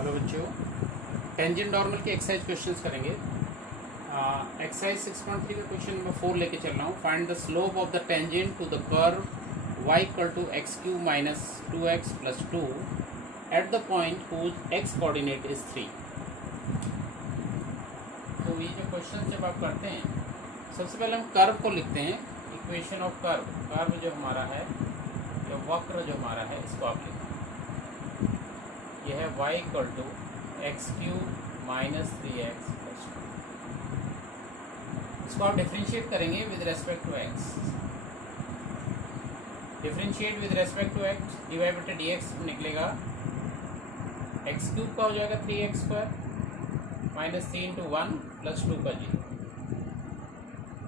Hello बच्चों, tangent normal के exercise questions करेंगे। एक्सरसाइज 6.3 का क्वेश्चन नंबर 4 लेके चल रहा हूँ। Find the slope of the tangent to the curve y equal to x cube minus 2x plus 2 at the point whose x coordinate is 3। तो ये जो क्वेश्चन जब आप करते हैं, सबसे पहले हम कर्व को लिखते हैं। इक्वेशन ऑफ कर्व, कर्व जो हमारा है या वक्र जो हमारा है, इसको आप लिखते हैं। यह है y equal to x cube minus 3x plus 2। इसको आप डिफ्रेंशिएट करेंगे with respect to x। Differentiate with respect to x, dy बटे डी एक्स निकलेगा एक्स क्यूब का हो जाएगा 3x square minus 3 into 1 plus 2 का 0।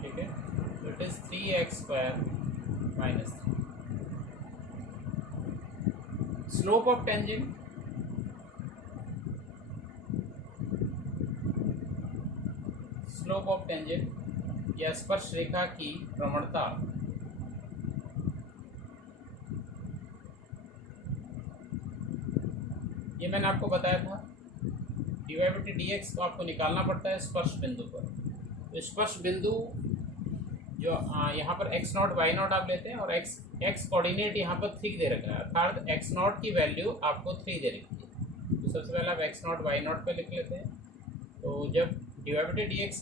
ठीक है, तो it is 3x square minus 3। Slope of tangent, slope of tangent या स्पर्श रेखा की प्रवणता ये मैंने आपको बताया था। dy बटे डी एक्स को आपको निकालना पड़ता है स्पर्श बिंदु पर। तो स्पर्श बिंदु जो यहाँ पर x नॉट y नॉट आप लेते हैं और x कोऑर्डिनेट यहाँ पर 3 दे रखा है, अर्थात x नॉट की वैल्यू आपको 3 दे रखी है। तो सबसे पहले आप x नॉट y नॉट पे लिख लेते हैं। तो जब dy बटे डी एक्स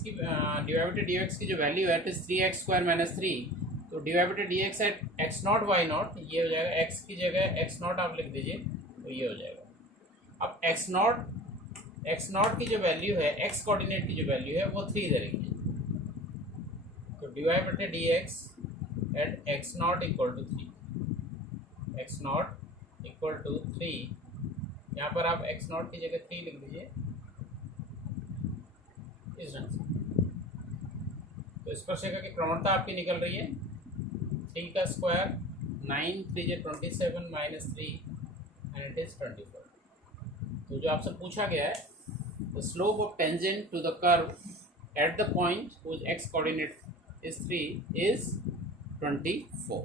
की जो वैल्यू है it is 3x square minus 3, तो dy बटे d x at x naught y naught, ये हो जाएगा x की जगह x नॉट आप लिख दीजिए, तो ये हो जाएगा। अब x नॉट की जो वैल्यू है, x कोऑर्डिनेट की जो वैल्यू है वो 3 दे रही है। तो dy बटे d x at x naught equal to 3, x naught equal to 3, यहाँ पर आप x नॉट की जगह 3 लिख दीजिए इस ढंग से। तो स्पर्शरेखा की प्रवणता आपकी निकल रही है 3 का square 9 3 27 minus 3 and it is 24। तो जो आपसे पूछा गया है, the slope of tangent to the curve at the point whose x coordinate is 3 is 24।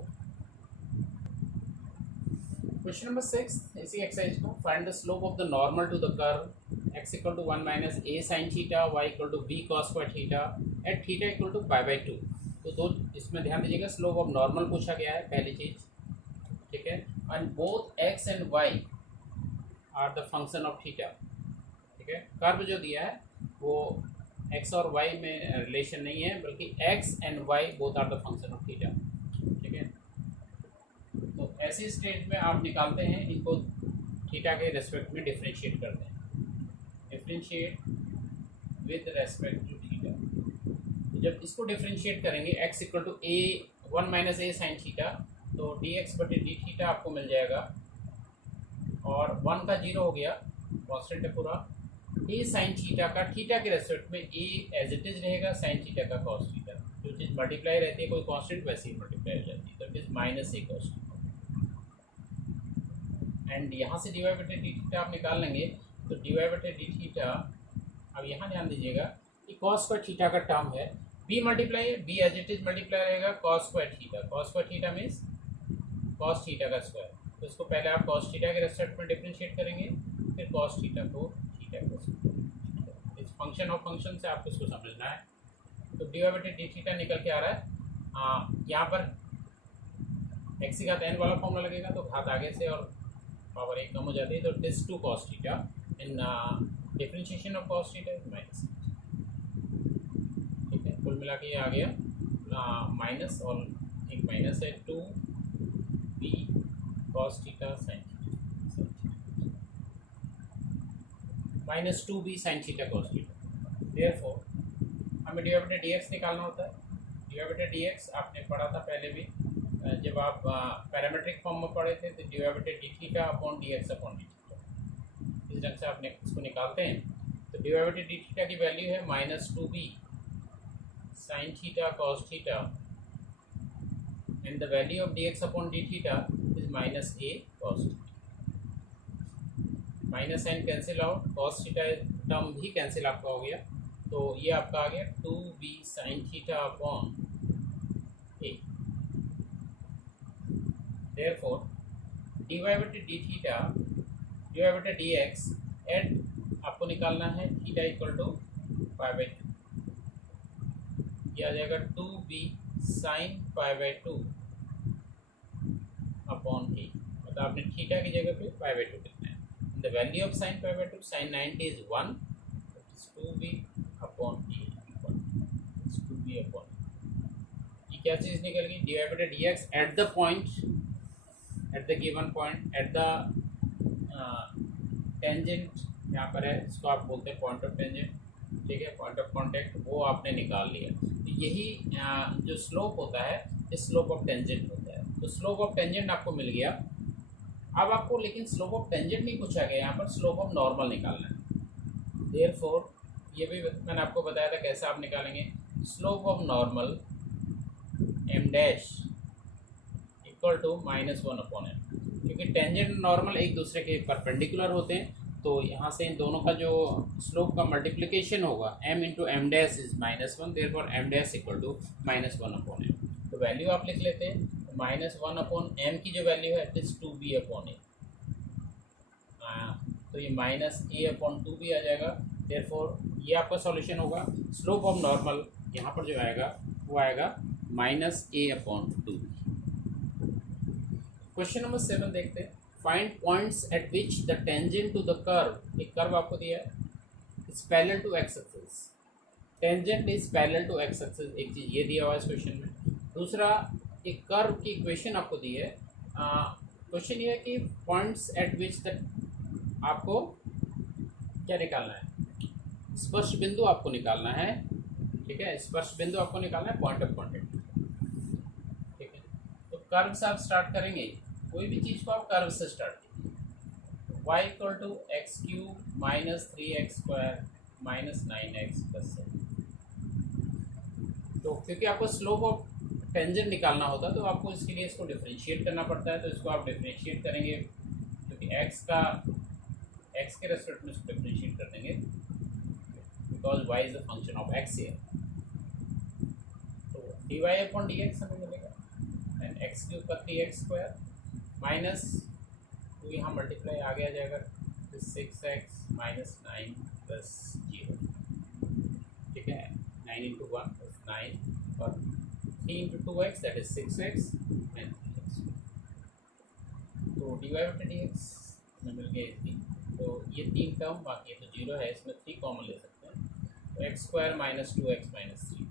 Question number 6 इसी एक्सरसाइज को, find the slope of the normal to the curve x equal to 1 minus a sine theta, y equal to b cos square theta at theta equal to pi by 2। तो दो इसमें ध्यान दीजिएगा, slope of normal पूछा गया है पहली चीज। ठीक है, and both x and y are the function of theta. ठीक है, कर्व जो दिया है वो x और y में रिलेशन नहीं है, बल्कि x and y both are the function of theta. ठीक है, तो ऐसी स्टेट में आप निकालते हैं इनको, थीटा के रेस्पेक्ट में डिफ्रेंशिएट करते हैं। Differentiate with respect to theta. तो जब इसको डिफ्रेंशिएट करेंगे x equal to a 1 minus a sine theta, तो डी एक्स बटे डी थीटा आपको मिल जाएगा, और 1 का 0 हो गया, कॉन्स्टेंट है पूरा। a साइन थीटा का थीटा के रेस्पेक्ट में a एज इट इज रहेगा, साइन थीटा का कॉस थीटा। जो चीज़ मल्टीप्लाई रहती है कोई कॉन्स्टेंट, वैसे ही मल्टीप्लाई हो जाती है, तो it is minus a cos theta. And यहाँ से dy बटे डी थीटा आप निकाल लेंगे, तो dy बटे डी थीटा, अब यहाँ ध्यान दीजिएगा कि कॉस स्क्वायर थीटा का टर्म है, b मल्टीप्लाई है, b as it is multiply रहेगा cos square theta. Cos square theta means cos theta का स्क्वायर। तो इसको पहले आप कॉस थीटा के रेस्पेक्ट में डिफरेंशिएट करेंगे, फिर कॉस थीटा को थीटा को। इस फंक्शन ऑफ फंक्शन से आपको इसको समझना है। तो dy बटे डी थीटा निकल के आ रहा है, यहाँ पर x की घात n वाला फॉर्मूला लगेगा, तो घात आगे से और पावर 1 कम हो जाती है, तो this two cos theta in differentiation of cos theta is minus. ठीक है, कुल मिला के ये आ गया माइनस, और एक माइनस है 2b cos theta sine theta, minus 2b sine theta cos theta. Therefore हमें dy बटे डी एक्स निकालना होता है। dy बटे डी एक्स आपने पढ़ा था पहले भी, जब आप पैरामीट्रिक फॉर्म में पढ़े थे, तो dy बटे d theta upon D x upon d theta, इस ढंग से आप इसको निकालते हैं। तो dy बटे डी थीटा की वैल्यू है minus 2b sine theta cos theta, and the value of d x upon d theta is minus a cos theta. Minus sine cancel out, cos theta term भी cancel आपका हो गया, तो ये आपका आ गया 2b sine theta upon a। Therefore dy बटे डी थीटा dy बटे डी एक्स एट आपको निकालना है theta equal to pi by to, ये आ जाएगा 2b sign pi by two upon T, मतलब आपने थीटा की जगह पे पाई बाई टू लिखना है। The value of sine pi by two, sine 90 is 1, it is 2b upon T is 2b upon, ये क्या चीज़ निकल गई, d y by d x at the point, at the given point, at the tangent यहाँ पर है, इसको आप बोलते हैं पॉइंट ऑफ टेंजेंट, ठीक है, पॉइंट ऑफ कॉन्टैक्ट, वो आपने निकाल लिया। तो यही जो स्लोप होता है ये स्लोप ऑफ टेंजेंट होता है। तो स्लोप ऑफ टेंजेंट आपको मिल गया। अब आपको लेकिन स्लोप ऑफ टेंजेंट नहीं पूछा गया, यहाँ पर स्लोप ऑफ नॉर्मल निकालना है। देयरफॉर ये भी मैंने आपको बताया था कैसे आप निकालेंगे, slope of normal m dash equal to -1 upon m, क्योंकि टेंजेंट और नॉर्मल एक दूसरे के परपेंडिकुलर होते हैं, तो यहाँ से इन दोनों का जो स्लोप का मल्टीप्लिकेशन होगा m into m dash is -1, therefore m dash equal to -1 upon m. तो वैल्यू आप लिख लेते हैं, -1 अपॉन एम की जो वैल्यू है इट इज 2b अपॉन ए, तो ये -a अपॉन 2b आ जाएगा। देयरफॉर ये आपका सॉल्यूशन होगा। स्लोप ऑफ नॉर्मल यहाँ पर जो आएगा वो आएगा -a upon 2b। Question number 7 देखते हैं, find points at which the tangent to the curve, एक कर्व आपको दिया है, is parallel to x axis, tangent is parallel to x axis, एक चीज़ ये दिया हुआ है इस क्वेश्चन में। दूसरा, एक कर्व की इक्वेशन आपको दी है। क्वेश्चन ये है कि पॉइंट्स एट विच द, आपको क्या निकालना है, स्पर्श बिंदु आपको निकालना है, ठीक है, स्पर्श बिंदु आपको निकालना है, पॉइंट ऑफ कॉन्टैक्ट, ठीक है। तो कर्व से आप स्टार्ट करेंगे, कोई भी चीज़ को आप कर्व से स्टार्ट कीजिए। y equal to x cube minus 3x square minus 9x plus 7। तो क्योंकि आपको स्लोप ऑफ टेंजेंट निकालना होता है तो आपको इसके लिए इसको डिफरेंशिएट करना पड़ता है, तो इसको आप डिफरेंशिएट करेंगे, क्योंकि x के रेस्पेक्ट में इसको डिफरेंशिएट कर देंगे, because y is the function of x here. तो dy अपॉन dx हमें मिलेगा, एंड एक्स क्यूब का 3x स्क्वायर माइनस 2 यहाँ मल्टीप्लाई आगे आ जाएगा, 6x माइनस 9 प्लस 0, ठीक है, 9 इंटू 1 प्लस 9 और 3 into 2x that is 6x and 3x। तो d y by d x में मिल गया इतनी, तो ये 3 टर्म बाकी है, तो 0 है, इसमें 3 कॉमन ले सकते हैं, तो x square minus 2x minus 3।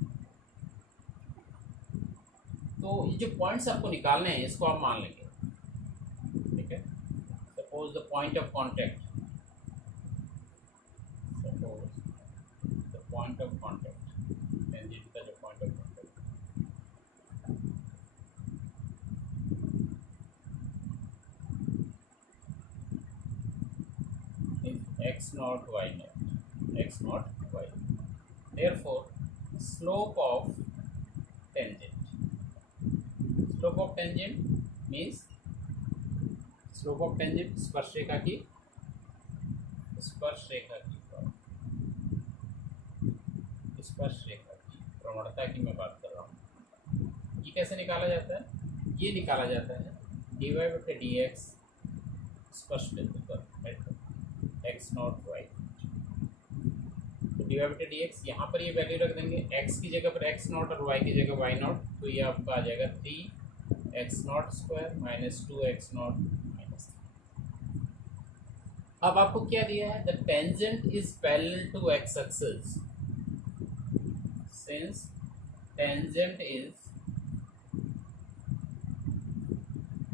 तो ये जो पॉइंट्स आपको निकालने हैं इसको आप मान लेंगे, ठीक है। Suppose the point of contact, suppose the point of contact, tangent का जो point of contact is x naught y naught, x naught y, therefore slope of tangent, slope of tangent means slope of tangent स्पर्श रेखा की प्रवणता की मैं बात कर रहा हूँ। ये कैसे निकाला जाता है, ये निकाला जाता है डी वाई बटे डी एक्स स्पर्श बिंदु पर एक्स नॉट वाई, तो डी वाई बटे डी एक्स यहाँ पर ये वैल्यू रख देंगे, एक्स की जगह पर एक्स नॉट और वाई की जगह वाई नॉट, तो ये आपका आ जाएगा 3x naught square minus 2x naught minus. अब आपको क्या दिया है, the tangent is parallel to x axis, since tangent is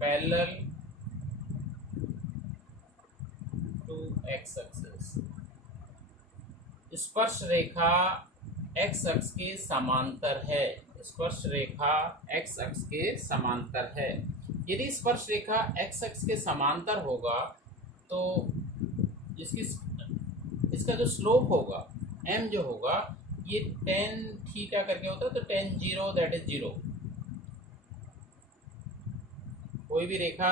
parallel to x axis, स्पर्श रेखा एक्स अक्ष के समांतर है, स्पर्श रेखा एक्स अक्ष के समांतर है। यदि स्पर्श रेखा एक्स अक्ष के समांतर होगा तो इसका जो स्लोप होगा m जो होगा ये tan थीटा करके होता है, तो tan 0 दैट इज 0। कोई भी रेखा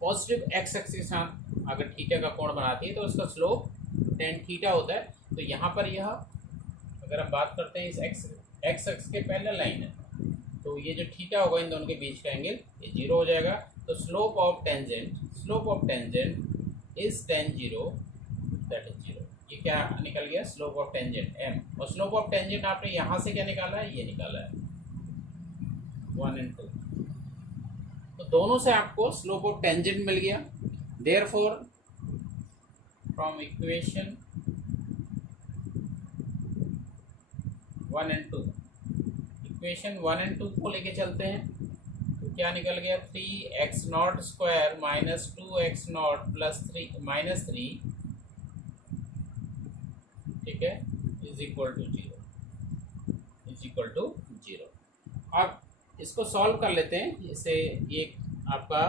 पॉजिटिव एक्स एक्सिस के साथ अगर थीटा का कोण बनाती है तो उसका स्लोप tan थीटा होता है। तो यहाँ पर यह अगर हम बात करते हैं इस एक्स एक्स के पैरेलल लाइन है, तो ये जो थीटा होगा इन दोनों के बीच का एंगल ये 0 हो जाएगा। तो slope of tangent is tan 0 that is 0। ये क्या निकल गया, स्लोप ऑफ टेंजेंट m, और स्लोप ऑफ टेंजेंट आपने यहाँ से क्या निकाला है, ये निकाला है 1 and 2। तो दोनों से आपको स्लोप ऑफ टेंजेंट मिल गया। Therefore from equation 1 and 2, equation 1 and 2 को लेके चलते हैं, तो क्या निकल गया, 3x0 square minus 2x0 plus 3 minus 3, ठीक है, is equal to 0, is equal to 0। अब इसको सॉल्व कर लेते हैं। इसे ये आपका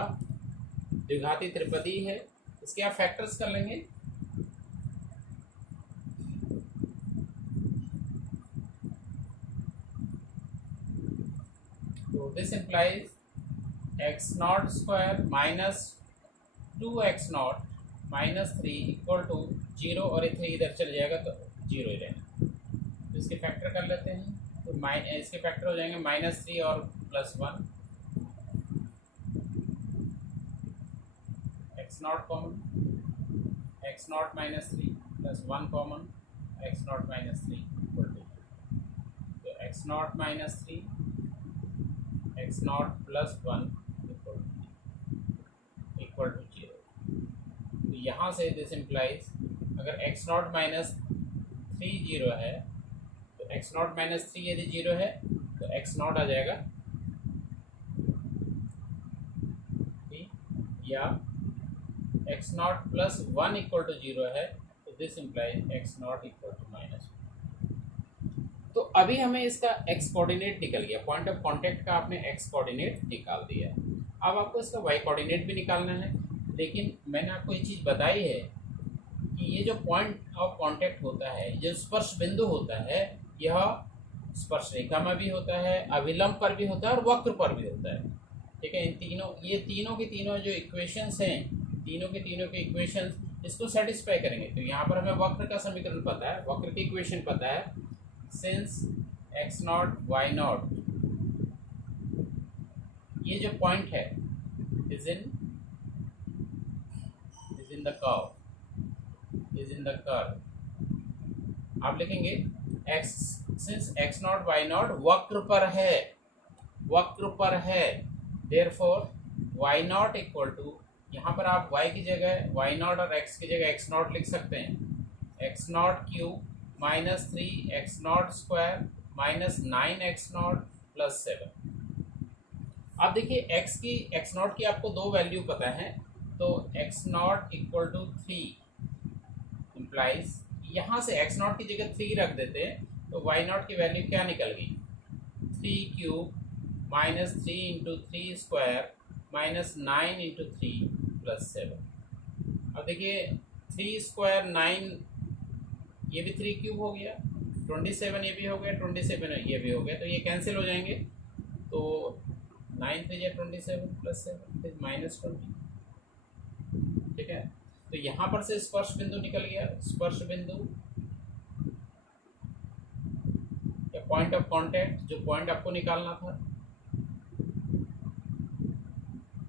द्विघाती त्रिपदी है, इसके आप फैक्टर्स कर लेंगे। तो this implies x0 square minus 2x0 minus 3 equal to 0, और ये 3 इधर चल जाएगा तो 0 ही रहेगा। तो इसके फैक्टर कर लेते हैं, तो इसके फैक्टर हो जाएंगे -3 और +1, x0 common, x0 -3 plus 1 common, x0 -3 equal to, तो x0 -3 x0 plus 1 equal to 0। तो यहाँ से दिस इम्प्लाइज अगर x0 -3 0 है, तो x0 -3 यदि 0 है तो x0 आ जाएगा, या x0 प्लस 1 इक्वल टू 0 है, तो this implies x0 equal to -1। तो अभी हमें इसका x कोऑर्डिनेट निकल गया, पॉइंट ऑफ कांटेक्ट का आपने x कोऑर्डिनेट निकाल दिया। अब आपको इसका y कोऑर्डिनेट भी निकालना है, लेकिन मैंने आपको ये चीज़ बताई है कि ये जो पॉइंट ऑफ कांटेक्ट होता है, जो स्पर्श बिंदु होता है, यह स्पर्श रेखा में भी होता है, अविलंब पर भी होता है और वक्र पर भी होता है, ठीक है। इन तीनों, ये तीनों के तीनों जो इक्वेशंस हैं, तीनों के इक्वेशंस इसको सेटिस्फाई करेंगे। तो यहाँ पर हमें वक्र का समीकरण पता है, वक्र की इक्वेशन पता है, सिंस x0 y0, ये जो पॉइंट है इज इन द कर्व, आप लिखेंगे सिंस x0 y0 वक्र पर है, देयरफॉर y0 इक्वल टू, यहाँ पर आप y की जगह y0 और x की जगह x0 लिख सकते हैं, x0 cube -3 x0 square minus 9x0 plus 7। अब देखिए x0 की आपको दो वैल्यू पता है, तो x0 इक्वल टू 3 इम्प्लाइज, यहाँ से x0 की जगह 3 रख देते हैं, तो y0 की वैल्यू क्या निकल गई, 3 cube -3 into 3 square minus 9 into 3 plus 7। अब देखिए 3 स्क्वायर 9, ये भी 3 क्यूब हो गया, 27 ये भी हो गया, 27 ये भी हो गया, तो ये कैंसिल हो जाएंगे, तो 9 3 या 27 प्लस 7 इज -20, ठीक है। तो यहाँ पर से स्पर्श बिंदु निकल गया, स्पर्श बिंदु या पॉइंट ऑफ कांटेक्ट, जो पॉइंट आपको निकालना था,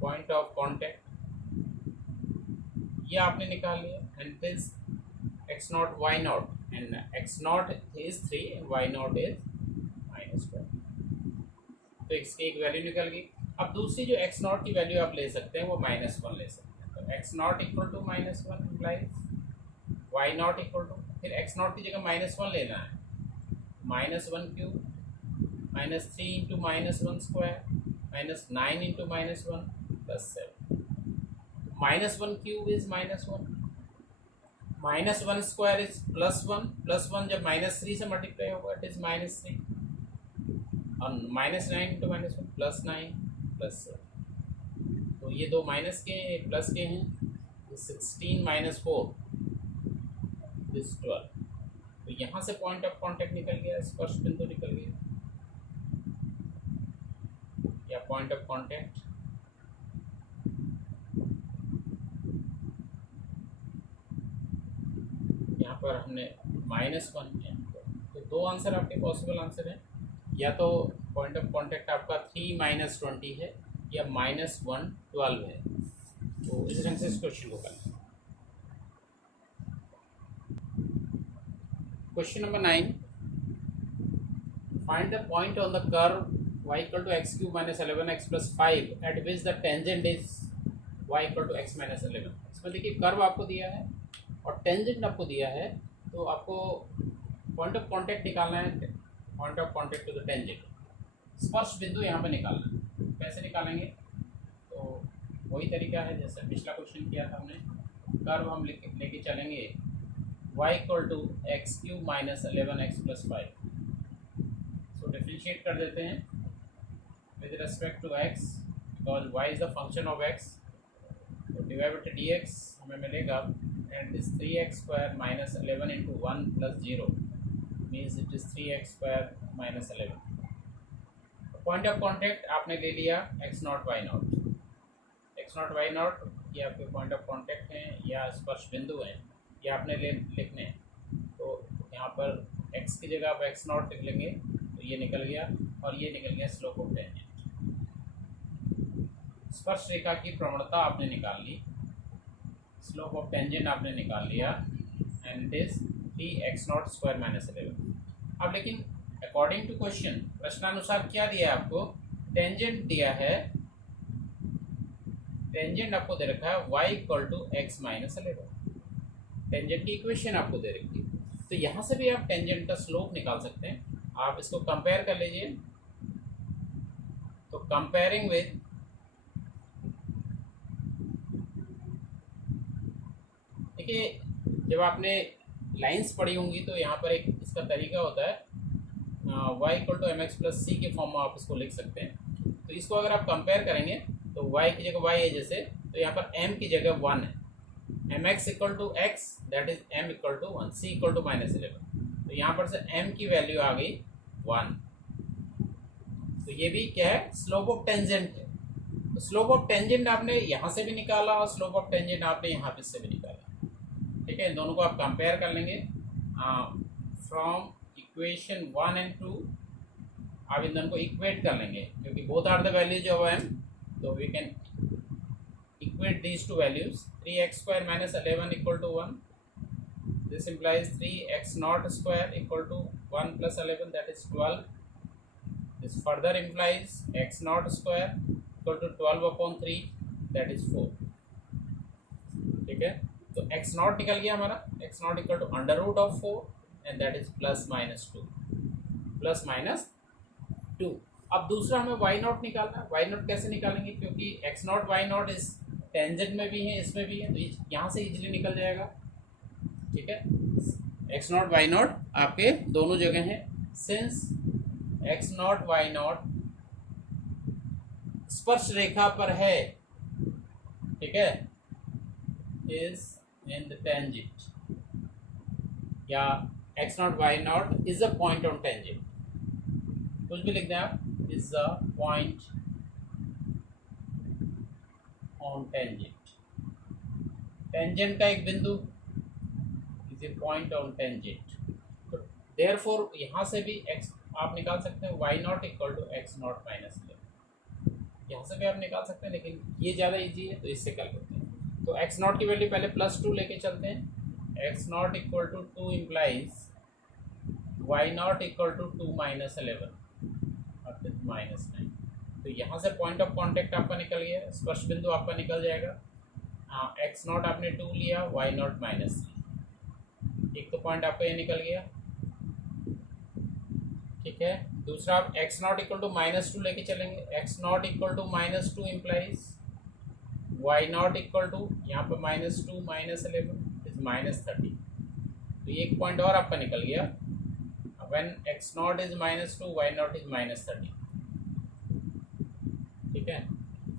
पॉइंट ऑफ कांटेक्ट ये आपने निकाल लिया, and this x0 y0, and x0 is 3 and y0 is -12, तो इसकी एक वैल्यू निकल गई। अब दूसरी जो x0 की वैल्यू आप ले सकते हैं वो -1 ले सकते हैं, तो x0 equal to -1 implies y0 equal to, फिर x0 की जगह -1 लेना है, -1 cube -3 into -1 square -9 into -1 plus 7, -1 cube is -1, -1 square is +1, +1 जब -3 से मल्टीप्लाई होगा इट इज -3, और -9 इंटू -1 +9 प्लस 7, तो ये दो माइनस के प्लस के हैं, 16 - 4 इज 12, तो यहाँ से पॉइंट ऑफ कांटेक्ट निकल गया, स्पर्श बिंदु निकल गया, या पॉइंट ऑफ कांटेक्ट। यहाँ पर हमने -1 है, तो दो आंसर आपके पॉसिबल आंसर हैं, या तो पॉइंट ऑफ कांटेक्ट आपका 3 - 20 है, या -1 12 है। तो इस ढंग से इस क्वेश्चन को करना। Question number 9, find the point on the curve y equal to x cube minus 11x plus 5 at which the tangent is y equal to x minus 11। इसमें देखिए कर्व आपको दिया है और टेंजेंट आपको दिया है, तो आपको पॉइंट ऑफ कॉन्टैक्ट निकालना है, point of contact to the tangent, स्पर्श बिंदु यहाँ पे निकालना है। कैसे निकालेंगे? तो वही तरीका है जैसे पिछला क्वेश्चन किया था हमने। कर्व हम लेके चलेंगे y equal to x cube minus 11x plus 5। So differentiate कर देते हैं with respect to x, because y is the function of x। तो डिवाइड बाय dx हमें मिलेगा, and this 3x square minus 11 into 1 plus 0 means it is 3x square minus 11। Point of contact आपने ले लिया x naught y naught, x naught y naught ये आपके point of contact हैं या स्पर्श बिंदु हैं, ये आपने लिखने हैं। तो यहाँ पर x की जगह आप x नॉट लिख लेंगे, तो ये निकल गया और ये निकल गया स्लोप ऑफ टेंजेंट। स्पर्श रेखा की प्रवणता आपने निकाल ली, स्लोप ऑफ टेंजेंट आपने निकाल लिया, and it is 3x naught square minus 11। अब लेकिन अकॉर्डिंग टू क्वेश्चन, प्रश्नानुसार क्या दिया है आपको? टेंजेंट दिया है, टेंजेंट आपको दे रखा है y equal to x minus 11। Tangent की इक्वेशन आपको दे रखी है, तो यहाँ से भी आप टेंजेंट का स्लोप निकाल सकते हैं। आप इसको कंपेयर कर लीजिए, तो कंपेयरिंग विद देखिए, जब आपने लाइंस पढ़ी होंगी तो यहाँ पर एक इसका तरीका होता है, y equal to m x plus c के फॉर्म में आप इसको लिख सकते हैं। तो इसको अगर आप कंपेयर करेंगे तो y की जगह y है जैसे, तो यहाँ पर m की जगह 1 है, m x equal to x that is m equal to 1, c equal to minus 11। तो यहाँ पर से m की वैल्यू आ गई 1। तो ये भी क्या है? स्लोप ऑफ टेंजेंट है। तो स्लोप ऑफ टेंजेंट आपने यहाँ से भी निकाला और स्लोप ऑफ टेंजेंट आपने यहाँ पे से भी निकाला। ठीक है, इन दोनों को आप कंपेयर कर लेंगे फ्रॉम इक्वेशन 1 एंड 2। आप इन दोनों को इक्वेट कर लेंगे क्योंकि both are the values of m, तो we can equate these two values। 3x square minus 11 equal to 1, this implies 3x naught square equal to 1 plus 11, that is 12। this further implies x naught square equal to 12 upon 3, that is 4। ठीक है, तो x naught निकल गया हमारा, x naught equal to under root of 4 and that is plus minus 2, plus minus 2। अब दूसरा हमें y not निकालना है। y नॉट कैसे निकालेंगे? क्योंकि x नॉट y नॉट इस टेंजेंट में भी है, इसमें भी है, तो यहाँ से इजीली निकल जाएगा। ठीक है, x नॉट y नॉट आपके दोनों जगह हैं। Since x naught y naught स्पर्श रेखा पर है, ठीक है, इज इन द टेंजेंट, या x naught y naught is a point on tangent, कुछ भी लिख दें आप, is a point on tangent. Tangent का एक बिंदु is a point on tangent. तो देयरफॉर यहाँ से भी x आप निकाल सकते हैं, y naught equal to x naught minus 11। यहाँ से भी आप निकाल सकते हैं, लेकिन ये ज़्यादा इजी है तो इससे कर लेते हैं। तो x नॉट की वैल्यू पहले +2 लेके चलते हैं। x naught equal to 2 implies y naught equal to 2 minus 11 और माइनस 9। तो यहाँ से पॉइंट ऑफ कॉन्टैक्ट आपका निकल गया, स्पर्श बिंदु आपका निकल जाएगा। x नॉट आपने 2 लिया, y नॉट माइनस 3, एक तो पॉइंट आपका ये निकल गया। ठीक है, दूसरा आप x नॉट इक्वल टू -2 लेके चलेंगे। x naught equal to -2 implies y naught equal to यहाँ पर -2 माइनस 11 इज -30। तो ये एक पॉइंट और आपका निकल गया। When x not is -2 y naught is -30। ठीक है,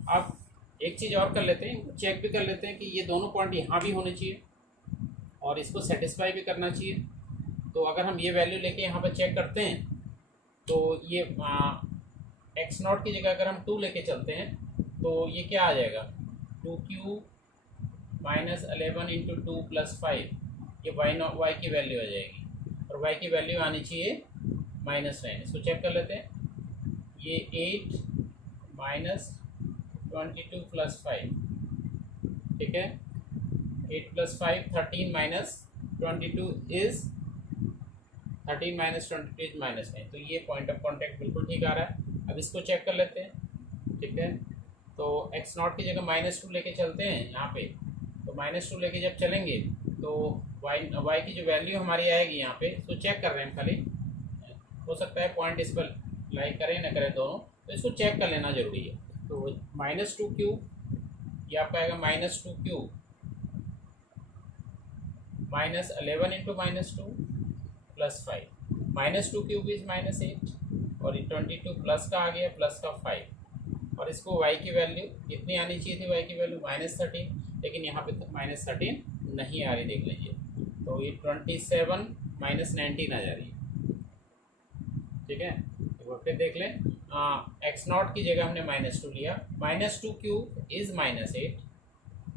अब एक चीज़ और कर लेते हैं, चेक भी कर लेते हैं कि ये दोनों पॉइंट यहाँ भी होने चाहिए और इसको सेटिस्फाई भी करना चाहिए। तो अगर हम ये वैल्यू लेके यहाँ पर चेक करते हैं तो ये x नॉट की जगह अगर हम 2 लेके चलते हैं तो ये क्या आ जाएगा, 2q माइनस 11 इंटू 2 प्लस 5, ये y की वैल्यू आ जाएगी और y की वैल्यू आनी चाहिए -9। इसको चेक कर लेते हैं, ये 8 माइनस 22 प्लस 5, ठीक है, 8 plus 5 13 minus 22 is 13 minus 22 is -9, तो ये पॉइंट ऑफ कॉन्टैक्ट बिल्कुल ठीक आ रहा है। अब इसको चेक कर लेते हैं, ठीक है। तो x0 की जगह -2 लेके चलते हैं यहाँ पे, तो -2 लेके जब चलेंगे तो y की जो वैल्यू हमारी आएगी यहाँ पे, इसको चेक कर रहे हैं खाली, हो सकता है पॉइंट इस पर लाइक करें ना करें दोनों, तो इसको चेक कर लेना जरूरी है। तो -2 ये आपका आएगा -2 -11 इंटू -2 +5, -2 इज -8, और 22 प्लस का आ गया, प्लस का 5, और इसको y की वैल्यू कितनी आनी चाहिए थी, y की वैल्यू -13, लेकिन यहाँ पे तक -13 नहीं आ रही, देख लीजिए। तो ये 27 -19 आ जा रही है, ठीक है। तो फिर देख लें, x0 की जगह हमने -2 लिया, -2 is -8,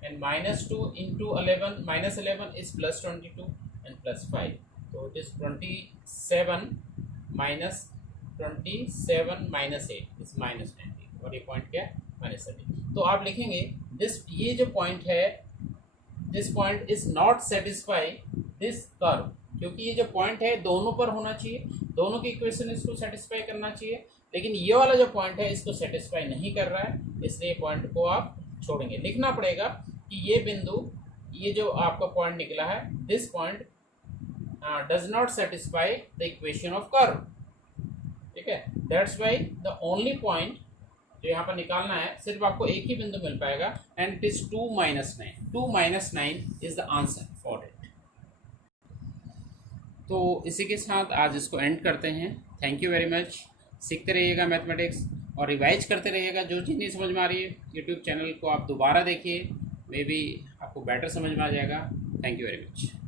and -2 into 11 -11 is +22 and +5, so it is 27 minus 27 minus 8 is -19, और ये पॉइंट क्या है, -13। तो आप लिखेंगे ये जो पॉइंट है, this point is not satisfy this curve, क्योंकि ये जो पॉइंट है दोनों पर होना चाहिए, दोनों की इक्वेशन इसको सेटिस्फाई करना चाहिए, लेकिन ये वाला जो पॉइंट है इसको सेटिस्फाई नहीं कर रहा है, इसलिए पॉइंट को आप छोड़ेंगे। लिखना पड़ेगा कि ये बिंदु, ये जो आपका पॉइंट निकला है, this point does not satisfy the equation of curve, ठीक है। That's why the only point जो यहाँ पर निकालना है, सिर्फ आपको एक ही बिंदु मिल पाएगा, and it is 2 - 9 is the answer for it. तो इसी के साथ आज इसको एंड करते हैं। Thank you very much. सीखते रहिएगा मैथमेटिक्स और रिवाइज करते रहिएगा, जो चीज़ नहीं समझ में आ रही है यूट्यूब चैनल को आप दोबारा देखिए, मे बी आपको बेटर समझ में आ जाएगा। Thank you very much.